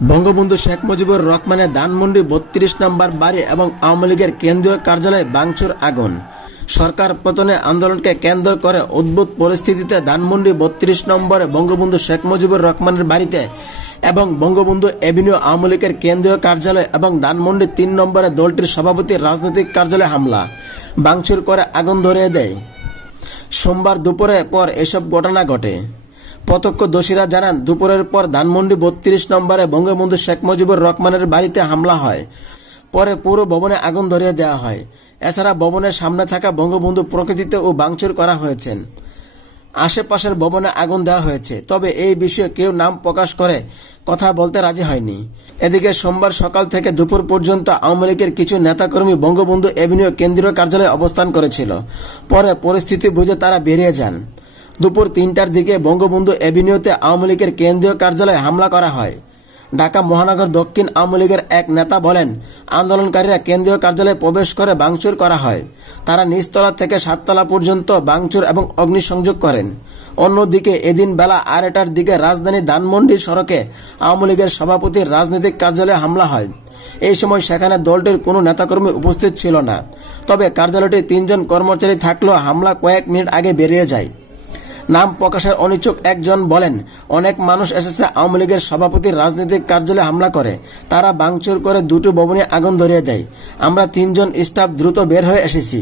বঙ্গবন্ধু শেখ মুজিবুর রহমানের ধানমন্ডি ৩২ নম্বর বাড়ি এবং আওয়ামী লীগের কেন্দ্রীয় কার্যালয়ে ভাঙচুর আগুন। সরকার পতনে আন্দোলনকে কেন্দ্র করে উদ্ভূত পরিস্থিতিতে ধানমন্ডি ৩২ নম্বরে বঙ্গবন্ধু শেখ মুজিবুর রহমানের বাড়িতে এবং বঙ্গবন্ধু এভিনিউ আওয়ামী লীগের কেন্দ্রীয় কার্যালয় এবং ধানমন্ডি ৩ নম্বরে দলটির সভাপতির রাজনৈতিক কার্যালয়ে হামলা ভাঙচুর করে আগুন ধরিয়ে দেয়। সোমবার দুপুরের পর এসব ঘটনা ঘটে। প্রত্যক্ষদর্শীরা জানান, দুপুরের পর ধানমন্ডি ৩২ নম্বরে বঙ্গবন্ধু শেখ মুজিবুর রহমানের বাড়িতে হামলা হয়। পরে পুরো ভবনে আগুন ধরিয়ে দেওয়া হয়। এছাড়া ভবনের সামনে থাকা বঙ্গবন্ধু প্রতিকৃতিও ভাঙচুর করা হয়েছে। আশেপাশের ভবনে আগুন দেওয়া হয়েছে, তবে এই বিষয়ে কেউ নাম প্রকাশ করে কথা বলতে রাজি হয়নি। এদিকে সোমবার সকাল থেকে দুপুর পর্যন্ত আওয়ামী লীগের কিছু নেতাকর্মী বঙ্গবন্ধু এভিনিউ কেন্দ্রীয় কার্যালয়ে অবস্থান করেছিল। পরে পরিস্থিতি বুঝে তারা বেরিয়ে যান। দুপুর ৩টার দিকে বঙ্গবন্ধু এভিনিউতে আওয়ামী লীগের কেন্দ্রীয় কার্যালয়ে হামলা করা হয়। ঢাকা মহানগর দক্ষিণ আওয়ামী লীগের এক নেতা বলেন, আন্দোলনকারীরা কেন্দ্রীয় কার্যালয়ে প্রবেশ করে ভাঙচুর করা হয়। তারা নিচতলা থেকে ৭তলা পর্যন্ত ভাঙচুর এবং অগ্নিসংযোগ করেন। অন্যদিকে এদিন বেলা ৮টার দিকে রাজধানী ধানমন্ডির সড়কে আওয়ামী লীগের সভাপতির রাজনৈতিক কার্যালয়ে হামলা হয়। এই সময় সেখানে দলটির কোনো নেতাকর্মী উপস্থিত ছিল না। তবে কার্যালয়টির ৩ জন কর্মচারী থাকলেও হামলা কয়েক মিনিট আগে বেরিয়ে যায়। নাম প্রকাশের অনিচ্ছুক একজন বলেন, অনেক মানুষ এসেছে আওয়ামী লীগের সভাপতির রাজনৈতিক কার্যালয়ে হামলা করে। তারা ভাঙচুর করে দুটো ভবনে আগুন ধরিয়ে দেয়। আমরা ৩ জন স্টাফ দ্রুত বের হয়ে এসেছি।